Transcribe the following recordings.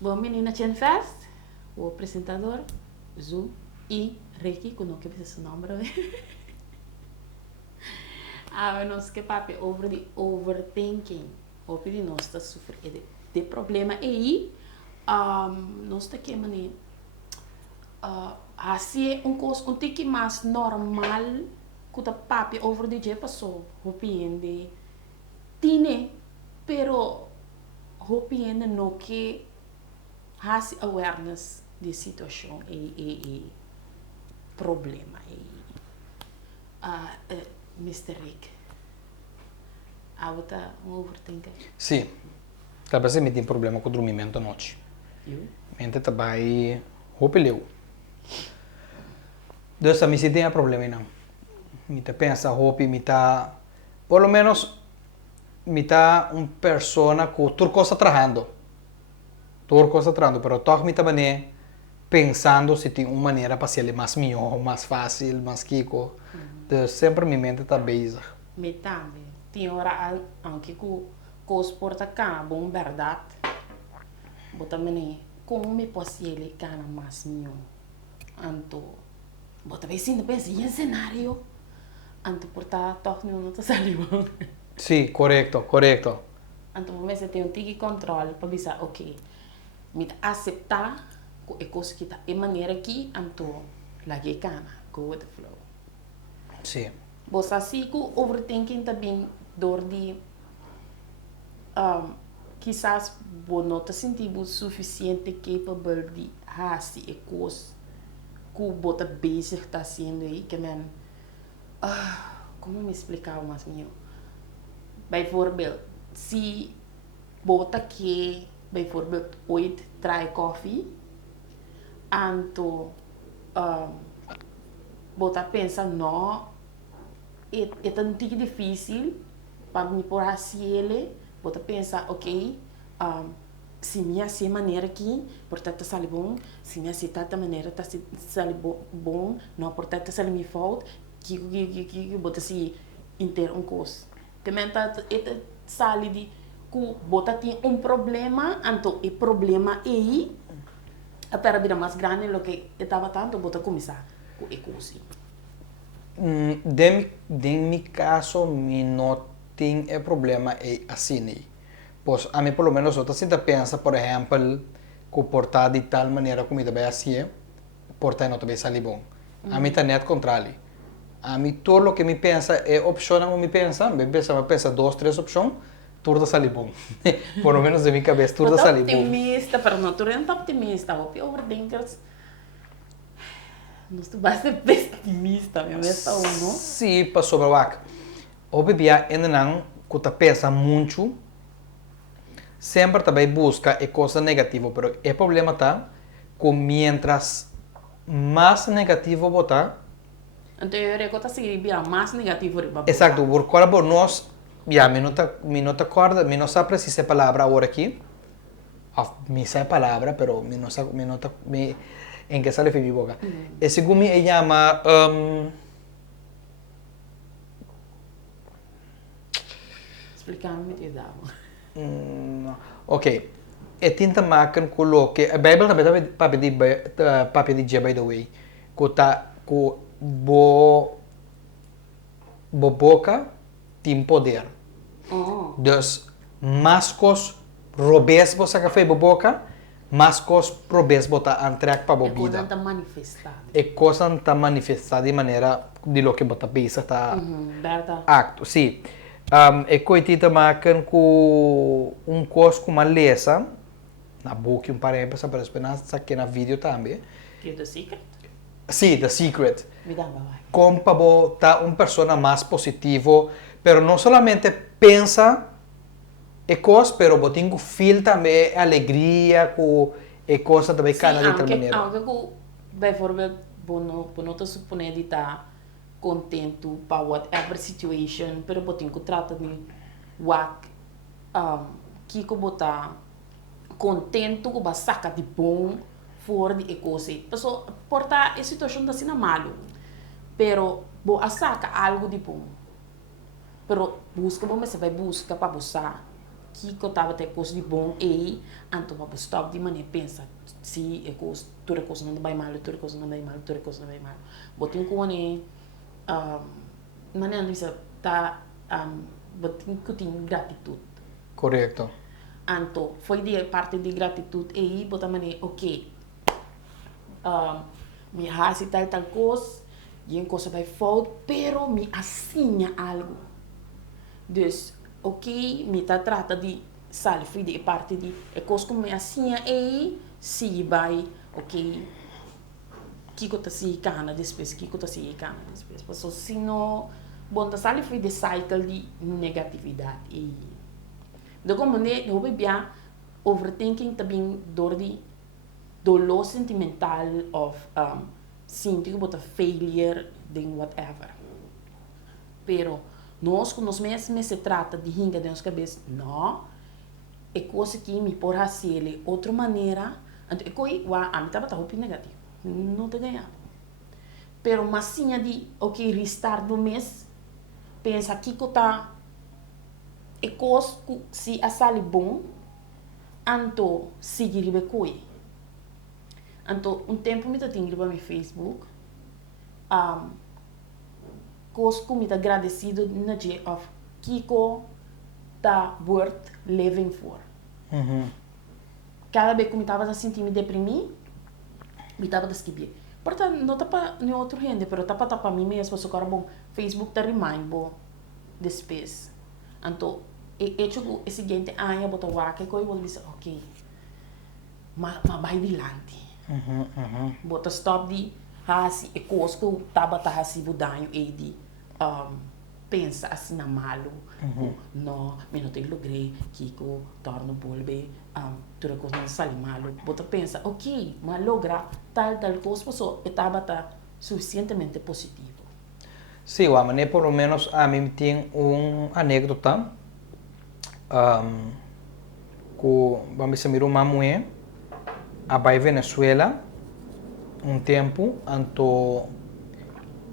Bom, menina Chen Fest, o apresentador, Zu e Ricky, que não quer dizer seu nome, ah, nós que papi over de overthinking, ou de nós está sofrendo de problema aí, nós está que mani, assim coisa um tique mais normal, que o papi over de je passou, hopiende, tine, pero hopiende no que has awareness de situação e problema Mr. Rick auta um overthinker Sì, talvez me tem problema com o dormimento à noite. Mente também hopeleu. Então, me se tem problema não. Me tá pensa hope, me tá por lo menos me tá persona com turco está trabalhando. Turco está trabalhando, pero toch me tá bem pensando se tem uma maneira para ser mais melhor, mais fácil, mais kiko. Então, sempre minha mente está busy. me também tem hora anche que os porta cá bom verdade bota mene como me possible cana mais melhor anto bota bem sim pensa em cenário anto porta toch não tá salindo Sì, corretto, corretto. anto você tem tique controle para bisa ok me aceitar que é coisa que tá é maneira que anto lagi cana go with the flow. Sì. Você assim que overthinking também dor de quizás você não está sentindo suficiente capable de fazer a coisa que você bezig está sendo aí que man como me explicar mais meu bijvoorbeeld se você quer bijvoorbeeld ooit try coffee anto você pensa não é tão difícil para me por ele você pensa ok se minha se maneira aqui portanto sai bom se minha se tanta maneira tá sai bom não portanto sai me falta que você se inteiro coisa que menta é sai de que você tem problema então o problema aí a perda mais grande do que estava tanto você começar com a coisa. De mi caso, mi no tem problema assim. Pois, a mim, pelo menos, eu sempre pensa, por exemplo, que portar de tal maneira como vai assim, portar não vai sair bom. A mim, tá net controle. A mim, tudo o que me pensa é opção, não me pensa, me pensa duas, três opções, tudo sai bom. Por lo menos, de minha cabeça, tudo sai bom. Optimista, pero não, tu não optimista, o overthinkers. Não estou bastante pessimista, meu está ou não? Sim, para sobre o ac. O bebê ainda não, que tá pensa muito, sempre também busca a coisa negativa, pero o problema tá que mientras mais negativo botar, então eu recordo que vira mais negativo para exato, por qual nós, já, me não acorda, me não sabe precisa palavra agora aqui, me sabe palavra, pero me não sabe, me em que sale mi boca. Esse gumi se llama explicando-me te dava. Ok. E tinta maken coloque. A Bible também papi di by the way. Kuta ku boca tem poder. Dus mascos robes você café boca, mascos robes bota antrek para bebida. É coisa manifestada. É coisa tá manifestada de maneira de lo que bota pensa tá acto, sim. E coitita maken com cos com uma lesa na boca parênteses para esperança que na vídeo também. Que é The Secret? Sim, The Secret. Me dá vai. Como para botar persona mais positivo, pero não somente pensa e coisa, pero botinho feel também alegria com e coisa também cana de tal maneira. Aunque que bijvoorbeeld não te supone de estar contento para whatever situation, pero botinho que trata de what que botar contento que saca de bom fora de coisa. Pessoa porta a situação da sina malo, pero bo saca algo de bom. Pero busca bom, você vai buscar para buscar que eu tava até coisa de bom e então para stop de maneira pensa se é coisa toda coisa não vai mal toda coisa não vai mal toda coisa não vai mal botem com né maneira isso tá botem que tem gratitude Correto. então foi de parte de gratitude e botar maneira ok me hace tal coisa e em coisa vai falta pero me assina algo dus ok me tá trata de sabe fui de parte de é coisa como me assina e se vai ok que tá se cana depois que tá se cana depois porque se não bom tá sabe fui de cycle de negatividade e de como né eu bem overthinking também dor de dolor sentimental of sinto que bota failure de whatever pero nós com nós mesmos se trata de ringa de nossa cabeça não é coisa que me por fazer outra maneira então é coisa a mim estava muito negativo não te ganhava pero mas sim de ok restart do mês pensa que tá é coisa que se a sale bom anto seguir be coisa então tempo me tinha no meu Facebook coisa que me tá agradecido na dia of Kiko tá worth living for cada vez que me estava sentindo deprimido me estava a escrever portanto não tá para nem outro gente pero tá para mim mesmo só cara bom Facebook tá remind bo depois então hecho o seguinte eu botar o que eu vou dizer ok mas vai adiante bota stop de hasi e coisa que eu tava hasi budanho e de pensa assim na malo não me não tem logrei que eu torno bolbe toda coisa não sai malo bota pensa ok mas logra tal coisa pessoa eu tava suficientemente positivo Sí, a mí por lo menos a mí tiene una anécdota que vamos a mirar uma mulher a Venezuela tempo então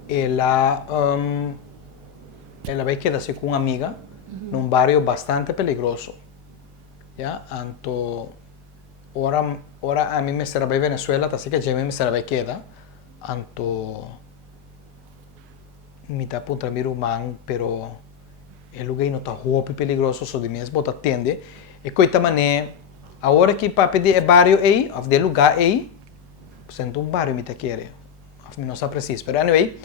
ela vai quedar-se com uma amiga num bairro bastante perigoso, já? Então ora a mim me será para Venezuela, assim que já me será para quedar, então me dá para mim irmão, pero o lugar não está muito perigoso, só de mesmo bota tende e coita mané a hora que para pedir é bairro aí, ou de lugar aí, sendo bairro me te quer, não sei preciso, pero anyway,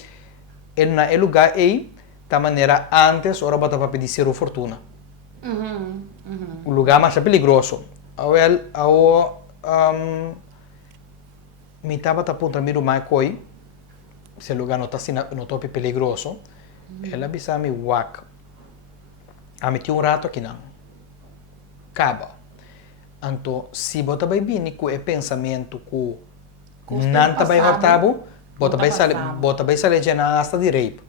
el lugar aí da maneira antes ora bota para pedir zero fortuna. O lugar mais perigoso. Me estava a ponto de mais coi, se o lugar não está no top perigoso, ela avisa me wak. A me tinha rato aqui não. Acaba. Então, se bota vai vir com o pensamento que não vai hortabo, bota vai sair de hasta de rape.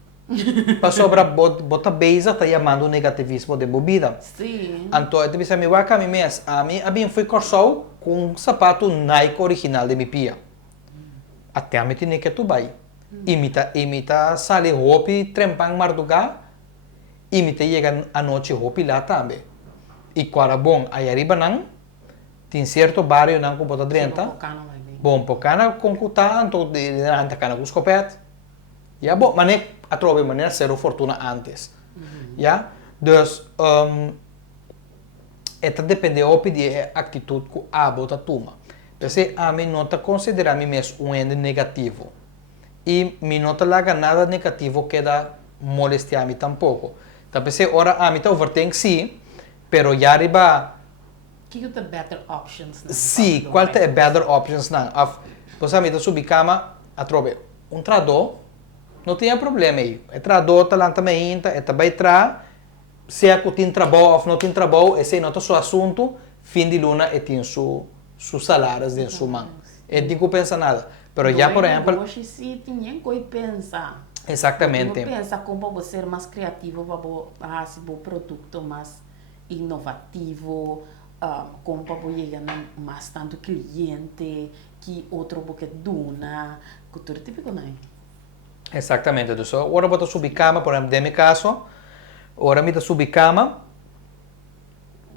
Para sobra bota beisa tá chamando negativismo de bebida. Sim. Então, eu disse a mim, a mim foi corso com um sapato Nike original de minha pia. Até a mim tinha que tu vai. Imita sale roupa trempang marduga, imita chega a noite roupa lá também. E quando bom, aí arriba não, tem certo bairro não com bota drenta. Bom, pocana com cuta, então de anta cana com escopete. Ja, bom, mas a trove maneira zero fortuna antes. Ja? Dus depende op de atitude que a bota toma. Porque a mim não considera a mim mesmo um ente negativo. E me não laga nada negativo que dá molestia a mim tampouco. Então, ora a mim tá overthink sim, pero já arriba que é better options? Sim, qual é better options não? Você a mim tá subir cama, a trove trador, não tinha problema aí. É trador, tá lá também, é também se é que tem trabalho ou não tem trabalho, esse não é o seu assunto, fim de luna e tem seu salário de sua mão. E digo pensa nada. Pero já, por exemplo... Hoje sim, tinha que pensar. Exatamente. Não pensa como você ser mais criativo para fazer um produto mais inovativo, como para chegar mais tanto cliente, que outro boca duna, cultura típica, não é? Exatamente. Então, agora eu vou subir cama, por exemplo, no meu caso, agora eu vou subir cama,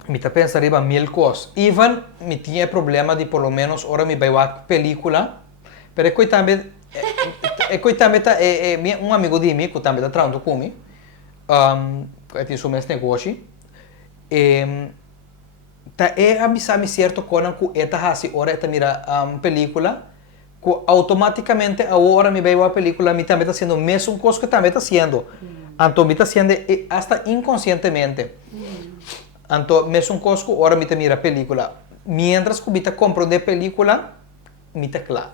me tá pensando arriba 1000 cosas. Even me tinha problema de por lo menos ahora me vai a película, pero que também um amigo de mim que também está trabalhando comigo, que tem o mesmo negócio, tá avisar-me certo quando que eta hasi ora eta mira película, que automaticamente a hora me vai a película me também está sendo o mesmo coisa que também está sendo. Então me está sendo hasta inconscientemente. Então, mesmo coisa que ora me está mira película. Mientras que me está comprando película, me está claro.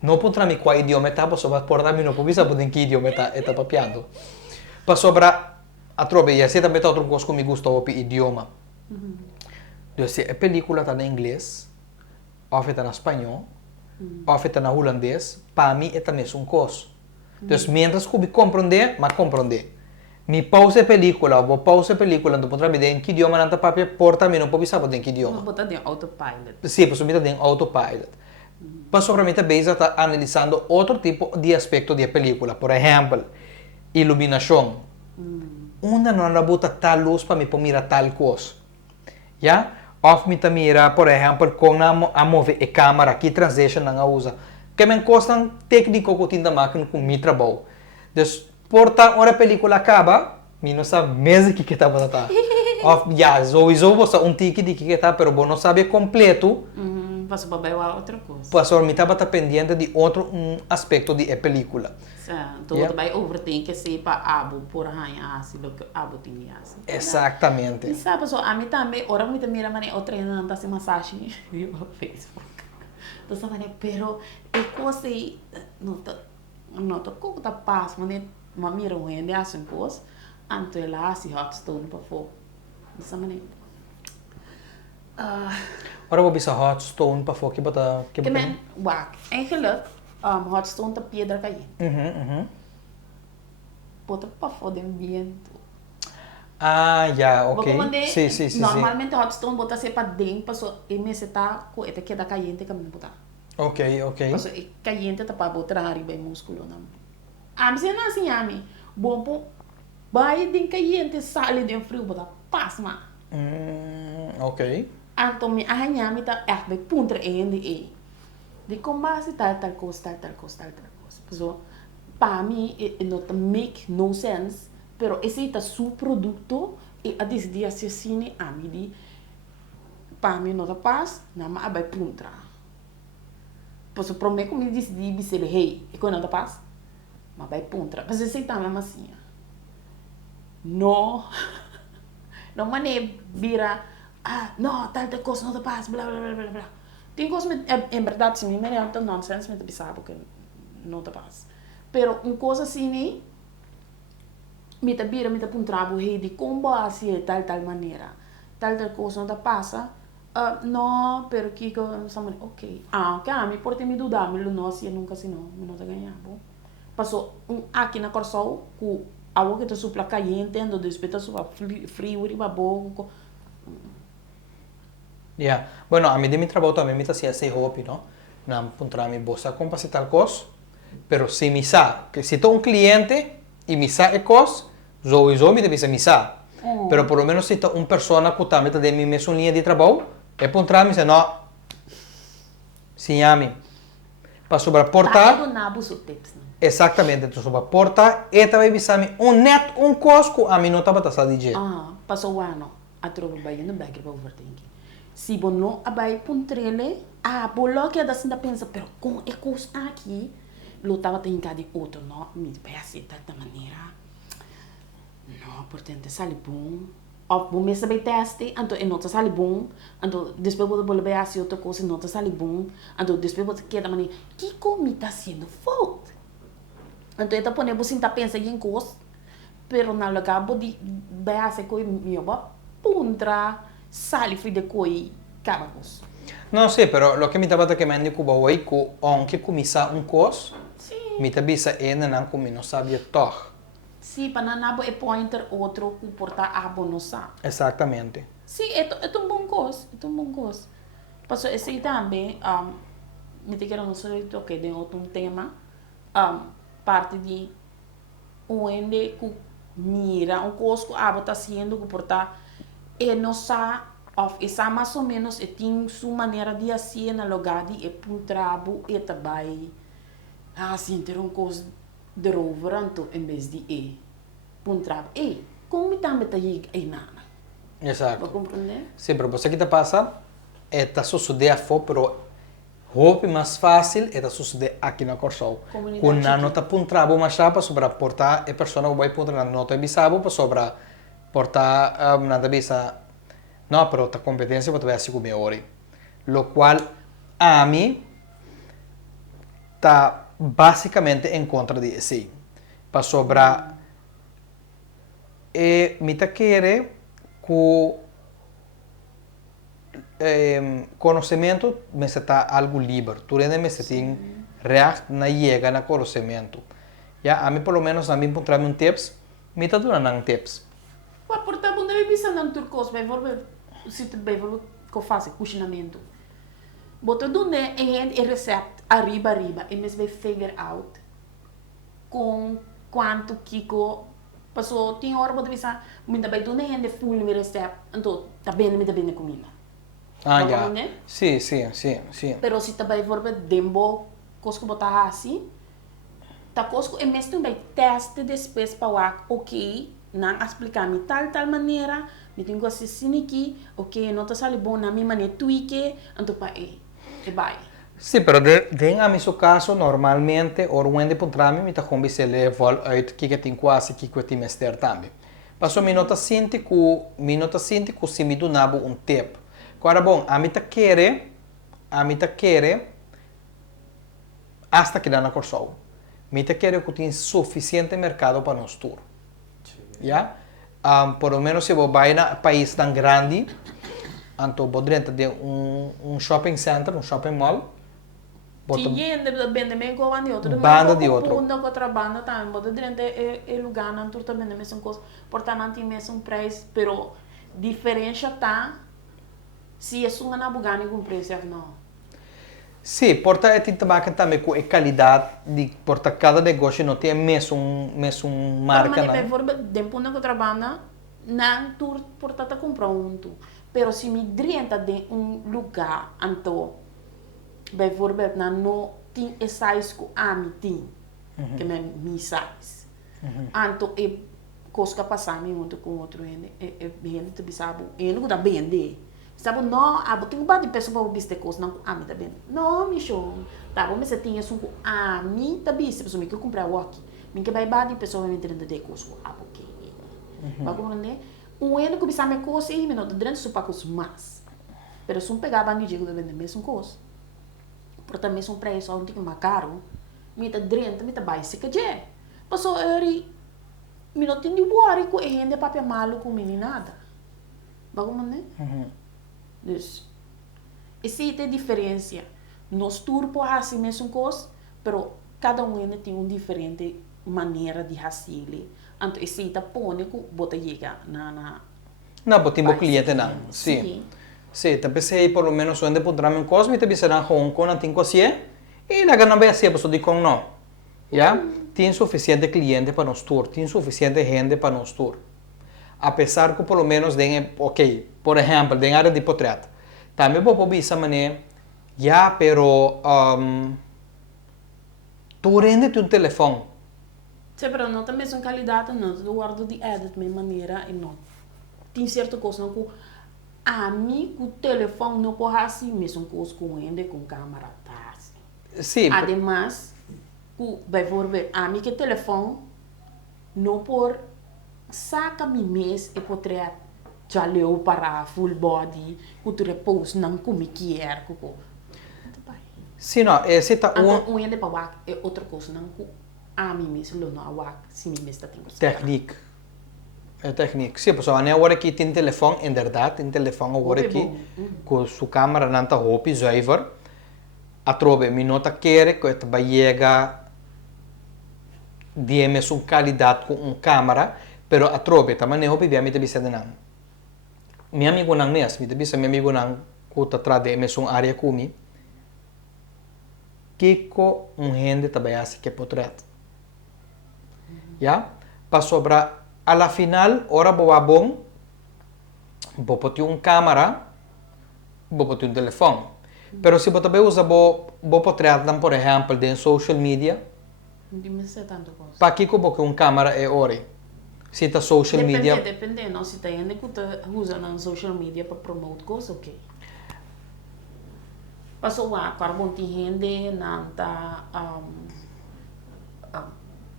Não para mim qual idioma está, mas só para mim não precisa saber em que idioma está papiando. Para sobrar a trove, e assim também está outra coisa que me gusta o idioma. Então, se a película está em inglês, ou está em espanhol, ou está em holandês, para mim é mesmo coisa. Então, mientras que me compreender, mas compreender. Mi pause película, vou pause película, então para mim em que idioma não está papel, porta mim não pode saber em que idioma. Vou botar em autopilot. Sim, por subir em autopilot. Mas sobre mim também está analisando outro tipo de aspecto da película, por exemplo, iluminação. Uma não bota tal luz para me mirar tal coisa, já? Ou me mira, por exemplo, com a mover a câmera, que transition não usa, que me custa técnico que tinha máquina com mi trabalho. Então, porta hora a película acaba, mi não sabe mesmo o que está passando. Já, sowieso você ticket de que está, pero você não sabe completo. Passou para ver outra coisa. Passou, me estava pendente de outro aspecto da película. Então, yeah. Vai overthink que se para abo por arranhar assim, do que abo tinha assim. Exatamente. E sabe, pessoal, a mim também, ora me mira mané outra não tá se massagem no Facebook. Então, sabe, pero é coisa não tá como tá paz, mané, mas mira o ende assim coisa, anto ela assim hot stone para fogo. Dessa maneira. Ora vou bisa hot stone para fogo que bota que men wak. Eigenlijk hot stone tá pedra caindo. Bota para fogo de ambiente. Ah, já, ok. Sim. Normalmente hot stone bota se para dentro, passo e me se tá com ete que da caliente que me botar. Ok. Passo e caliente tá para botar arriba o músculo não. Amse não assim ami. Bom vai de caliente sale de frio botar pasma. Ok. Então me arranhar me tá echt punter de de combate tal coisa. Passo para mim não make no sense. Pero esse é o produto e a decidir assim a mim de para mim não dá paz não mais vai puntra. Pois o problema é que me decidi dizer hey e quando não dá paz mas vai puntra. Mas esse tá mesmo assim. Não mané vira não tal coisa não dá paz blá. Tem coisa em verdade se me é tão nonsense me pensar porque não dá paz. Pero coisa assim me tá puntrabo de como assim tal maneira tal coisa não passa não pero que estamos ok me pode me dudar me não se nunca se não tá ganhando passou aqui na Corsol que a água que tá supla caliente ando despeito suba frio riba bom Yeah. Bueno, a mí de mi trabajo también me hacía ese hobby, ¿no? Na puntra mi bossa com para tal cosa, pero si me sa, que si tengo un cliente y me sa cos, yo me debe me sa. Pero por lo menos si tengo una persona que también de mi mesma linha de trabalho, é puntra me dice no. Si llame. Para sobreportar. Exatamente, então sobreportar e também me sa um cosco a mim não estava passando de jeito. Passou o ano, a troca vai no bagre para overthinking. Se você não vai puntrele, bolo que assim da pensa, pero com é coisa aqui, lo estava tendo de outro, não, me parece de tal maneira. Não, portanto, sale bom. Ou você sabe teste, então não tá sale bom, então depois você pode ver assim outra coisa, não tá sale bom, então depois você quer da maneira, que como tá sendo falta? Então eu pone você tá pensando em coisa, pero na lugar de ver assim coisa melhor, puntra sali fui de coi cabacos. No, sì, però lo che mi estava chiamando Cuba hoy, che anche comincia un corso, mi tabisa e non come non sabe toch. Sì, pananabo e pointer outro que porta abo no sa. Exatamente. Sì, é um bom curso, é um bom curso. Passo esse também, me te quero não sei o que de outro tema, parte de onde que mira curso que abo tá sendo que porta e não sa Of essa mais ou menos e tem sua maneira de assim na lugar de puntrabo e também assim ter um coisa de roveranto em vez de puntrabo como também tá aí nada Exato. vai compreender Sim, pero você que está passa, está suceder fora, pero roupa mais fácil está suceder aqui na Corsol. Comunidade Com na aqui. nota puntrabo mais chapa sobre portar a pessoa que vai puntar na nota bisabo para sobre portar nada bisa. Não, pero a competência vai ter assim como hora. Lo qual a mim está basicamente em contra de si. Para sobrar me tá querer que conhecimento me está algo livre. Tu ainda me tem react na chega na conhecimento. Já a mim pelo menos a mim encontrar um tips, me tá dando tips. Pá, portanto, não deve pensar em turcos, vai ver se tu vai ver que faz cozinamento. Bota do né e receita arriba e mesmo vai figure out com quanto kiko passou tem hora bota pensar muita vai do né de full me receita então tá bem comida. Ah, já. Sim, sim, sim, sim. Pero se também for dembo cosco botar assim, tá cosco e mesmo vai teste depois para ok, não explicar me tal maneira, me tenho que assistir aqui, ok, não tá sali bom na minha maneira tweak, então para vai. Sim, pero a mim seu caso normalmente or onde puntrami me tá com se level uit que tem quase que tem mester também. Passo me nota sente que se me do nabo um tip. Agora bom, a mim tá querer hasta que dá na Corsol. Me tá querer que tem suficiente mercado para nós tour. Já? Por lo menos se você vai na país tão grande, então poderia ter um shopping center, um shopping mall. Tinha bende me go banda de outro. Banda de outro. Bunda com outra banda também. Bota dentro é lugar não tu também não mesmo coisa. Portanto não tem mesmo preço, pero diferença tá se é só na bugani com preço não. Sim, porta é tabaco também com a qualidade de porta cada negócio não tem mesmo marca não. não. Mas dentro da outra banda não tu porta tá comprar pero se me dentro de lugar então bijvoorbeeld no tem size que a mim tem que é minha size anto e coisa passar me muito com outro é bem tu sabe e não dá bem de sabe não a botinho bate pessoa para obter coisa não a mim tá bem não me show tá bom mas você tinha isso a mim tá bem se pessoa me que comprar walk me que vai bate pessoa me entender de coisa a porque vai compreender ano que bisa me coisa e me não dentro supa coisa mais pero se pegar bande digo da vender mesmo coisa portanto mesmo preço onde que mais caro me tá dentro me tá baixo que je passou eri me não tem de worry com rende papel malo com mim nada bagulho né dus esse tem diferença nós turpo assim mesmo coisa pero cada ainda tem uma diferente maneira de fazer então esse tá põe que bota chega na não botimos cliente não sim sim também se por lo menos onde podrá um coisa me te bisará Hong Kong não tem coisa e na gana vai ser pessoa de com não já tem suficiente cliente para nós tour tem suficiente gente para nós tour apesar que por lo menos tem ok por exemplo tem área de portrait também vou por essa maneira já pero tu rende um telefone sim pero não também são qualidade não do guardo de edit de maneira e não tem certa coisa não que a mim o telefone não pode assim mesmo coisa com ele com câmera tá assim sim además bijvoorbeeld a mim que telefone não por saca me mês e portrait já leu para full body que tu repouso não como que é sim não esse tá então ele para wak é outra coisa não a mim mesmo não a wak se me está tendo técnica é técnica sim pessoal né agora aqui tem telefone em verdade tem telefone agora aqui com sua câmera não tá roupa zuiver a trobe me nota quer que tu vai chegar de mesma qualidade com câmera pero a trobe também não roupa me te bisa de não meu amigo não mesmo me te bisa meu amigo não que tá atrás de mesma área comigo Kiko gente também assim que portrait já para sobrar a la final ora boa bom vou pôr câmera vou ter um telefone. Pero se você também usa vou potretar, por exemplo, em social media, Não sei tanto coisa. para que porque uma câmera é hora. Se tá social media, Depende, não, se tem ainda que usa na social media para promote coisa, ok. Passou lá, para bom ter gente, não tá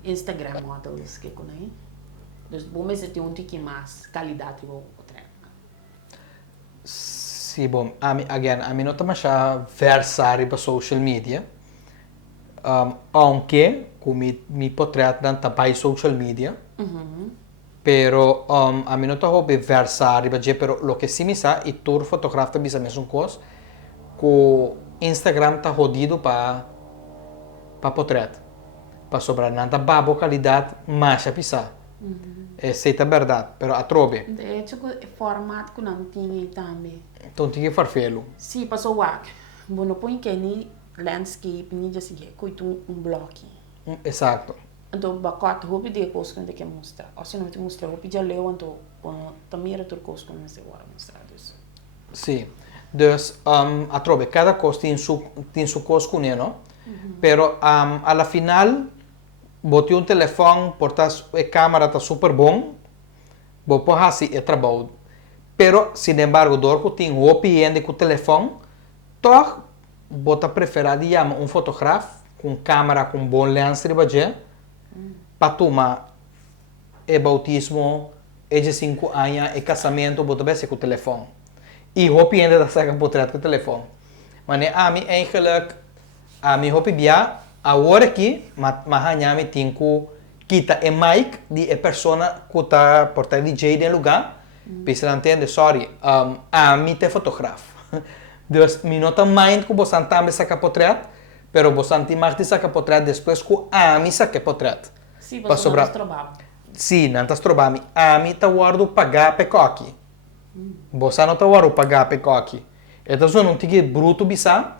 Instagram, ou até os que conhecem. Então, bom, mas tem um tique mais qualidade que eu treinar. sim, bom, a mim não tá mais versar para social media, aunque me potretar também social media, pero a mim não tá hobby versar para pero lo que sim me sa e tour fotografia bisa mesmo coisa, que Instagram tá jodido para potretar. Para sobrar nada boa qualidade, mas a pisar. Essa é a verdade, pero a trobe. De hecho, o formato que não tinha também. Então tem que farfelo. Sim, passou lá. Bom, não põe que nem landscape, nem já seguir, coito bloco. Exato. Então, bacana, roupa de coisa que a gente quer mostrar. Ou se não te mostrar, roupa já leu, então, também era outra coisa que a gente vai mostrar isso. Sim. Dus, a trobe, cada coisa tem sua coisa com ele, não? Pero, a la final, botei telefone, portar a câmera está super bom, vou pôr assim, é trabalho. Pero, sin embargo, dor que tem roupa e ande com o telefone, toch, bota preferir de chamar fotógrafo com câmera com bom lens para tomar o bautismo, de 5 anos, e casamento, bota bem com o telefone. E roupa ainda da saca portret com o telefone. Mas a mim eigenlijk, a mim roupa bia, a hora que, mas a mim tem que quita o mic de a pessoa que está portar DJ no lugar, para entender, sorry, a mim tem fotógrafo. Dus, mi nota mind que você também saca portret, pero você tem mais de saca portret depois que a mim saca portret. Sim, você não trabalha. Sim, não estás trabalhando. A mim está guardo pagar pecoque. Você não está guardo pagar pecoque. Então, eu não tenho bruto bisa,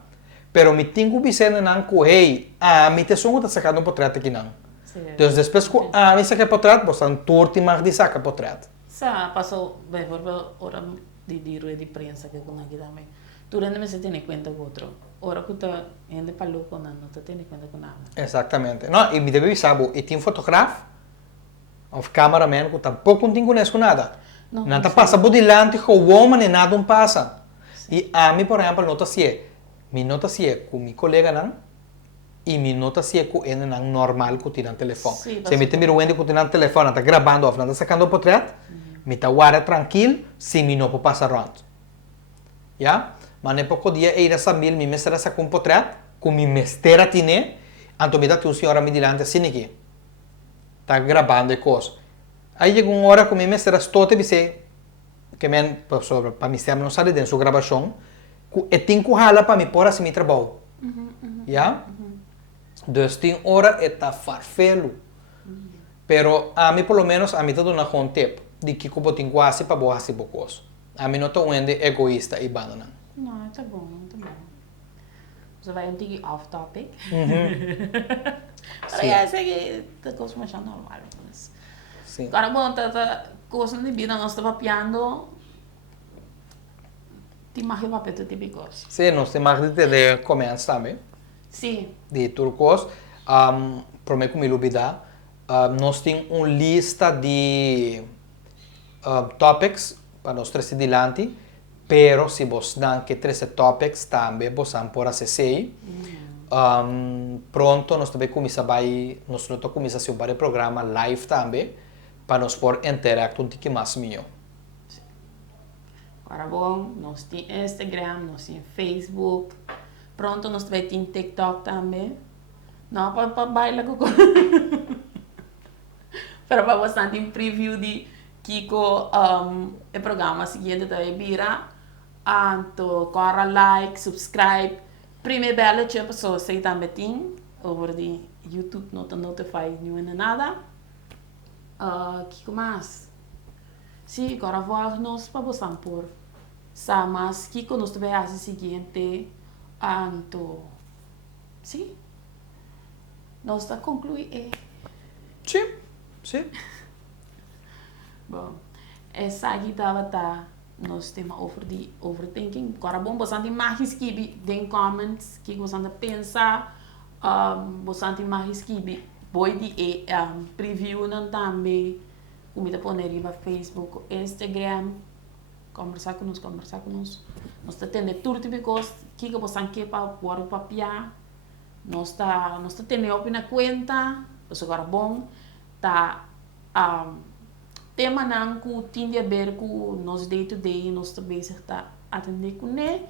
pero me tenho que bisa não correr. A mim te sonho está sacando um portret aqui não. Então, depois que a mim saca portret, você não torte mais de saca portret. Sa passou, bem, por hora de rueda de prensa que com aqui também. Tu ainda se tem conta com outro. Ora que tu ainda falou com não te tem conta com nada. Exatamente. Não, e me deve avisar, e tem fotógrafo, ou cameraman que tampouco não tem com nada. Não está passa por delante com o homem, nada não passa. E a mim, por exemplo, nota se é, me nota se é com meu colega não, e me nota se é com ele não normal que tira no telefone. Se me tem o que tira no telefone, está gravando, ou está sacando o portrait, me está guarda tranquilo, se me não pode passar round. Já? Mas nem pouco dia ir a Samil, me mestra essa com portrait, com me mestera tine, então me dá uma senhora me dilante assim aqui. Está gravando e coisa. Aí chega uma hora que me mestra estou te disse que men para me ser não sabe dentro sua gravação, e tem que rala para me pôr assim me trabalho. Já? Dus tem hora está farfelo. Pero a mim pelo menos a mim está dando um tempo de que como tem quase para boa assim coisa. A mim não estou indo egoísta e banana. Não, tá bom, tá bom. Você vai um tique off topic. Para já sei que coisa mais normal. Sim. Agora bom, tá coisa de vida nós estava piando. Tem mais que papel típico. Sim, nós temos mais de comentários também. Sim. De turcos. Para mim como ilubida, nós temos uma lista de topics para nós trazer adiante. Pero se você não quer trazer topics também, você pode acessar. Pronto, nós também começamos a fazer um programa live também, para nós poder interagir um pouco mais melhor. Agora bom, nós temos Instagram, nós temos Facebook, pronto, nós também temos TikTok também. Não, para bailar com para você ter um preview de Kiko, o programa seguinte também vira. Então, corra like, subscribe. Primeiro bela tipo só sei também tem over de YouTube não te notify nenhuma nada. Que mais? Sim, agora vou nós para você por. Sa mas que nós também faz o seguinte, então, sim. Nós está concluir. Sim, sim. Bom, essa aqui estava nós temos over de overthinking. Agora bom, bastante mais que den comments que você pensa, bastante mais que boi de preview não também, como te pôr no Facebook, Instagram, conversar com nós. Nós tendo tudo tipo de coisa que você quer para pôr o papel. Nós tendo opinião na conta, mas agora bom, tá tema não que tem a ver com nós day to day, nós também está atender com ele,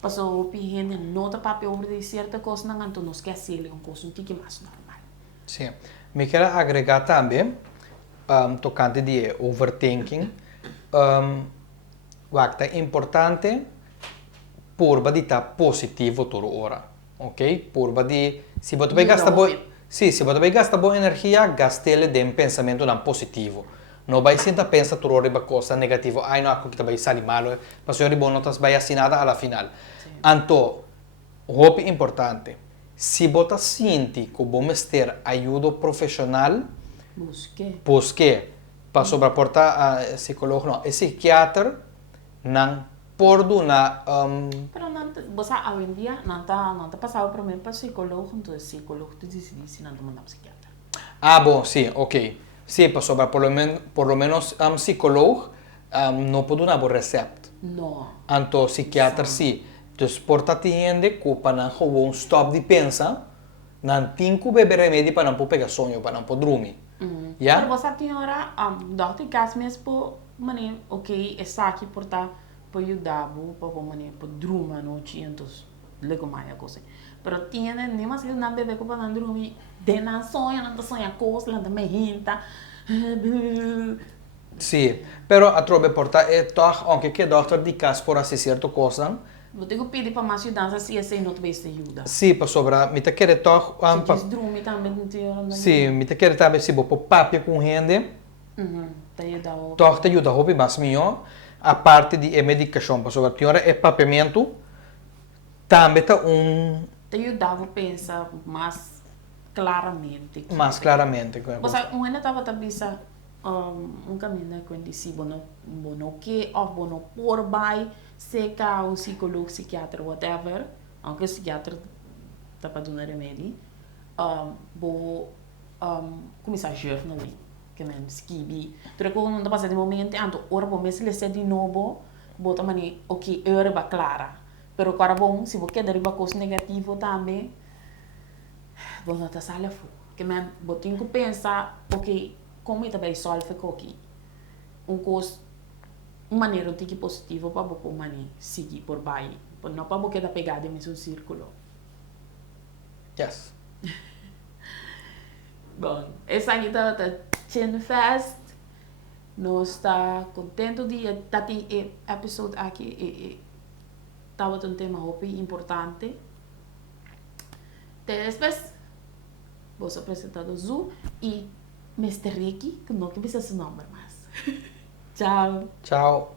passou a gente nota papel over de certa coisa não, então nós quer ser uma coisa um pouquinho mais normal. Sim, me quero agregar também, tocante de overthinking, é importante por estar positivo toda hora, ok? Por se você vai gastar boa energia, gaste ele de pensamento não positivo. Não vai sentar pensar toda hora coisa negativa, ai não, aquilo que vai sair malo, mas eu não vai assim nada à final. Então, o importante, se você sente que vamos ter ajuda profissional, busque para sobreportar a psicólogo, não, psiquiatra, não por na Pero não, você hoje em dia não tá passando primeiro para psicólogo, então o psicólogo te decide se não te manda psiquiatra. Ah, bom, sim, ok. Sim, para sobre por lo menos psicólogo não pode dar receita. Não. Então, psiquiatra sim. Então, porta gente que para não um stop de pensar, não tem que beber remédio para não pegar sonho, para não dormir. Pero você tem hora, doctor caso mesmo por maneira, ok, essa aqui por tá para ajudar, para maneira, para dormir à noite, então, lego mais a coisa. Pero tinha nem mais que não beber para não dormir, de não sonha coisa, não me hinta. Sim, pero a trobe porta é toch, aunque que doctor de caso por assim certo coisa. Vou ter que pedir para mais ajudança se esse não te ajuda. Sim, para sobra, me te quer toch, se quis dormir também não tem hora. Sim, me te quer também se vou por papel com gente. Te ajuda. Toch te ajuda hobby mais melhor. A parte de medicação, para sobra, tem hora é papiamento. Também tá te ajudava a pensar mais claramente. Mais claramente. Você ainda estava a pensar caminho com esse bono que ou bono por vai ser que um psicólogo, psiquiatra, whatever, aunque psiquiatra está para dar remédio, vou começar a journaling, que é escrever. Então, quando não está passando de momento, então, ora vou mesmo ler de novo, vou também, ok, eu era clara. Pero agora bom, se você quer dar uma coisa negativa também, vou não estar sala fora. Que man, vou ter que pensar, ok, como é vai solve aqui? Coisa, uma maneira de positiva para você maneira seguir por baixo, não para você pegar de mesmo círculo. Yes. Bom, essa aqui está Chin Fest. Nós está contente de estar em episódio aqui. Estava um tema muito importante. Depois, vou apresentar o Zu e Mr. Ricky, que não que precisa seu nome mais. Tchau. Tchau.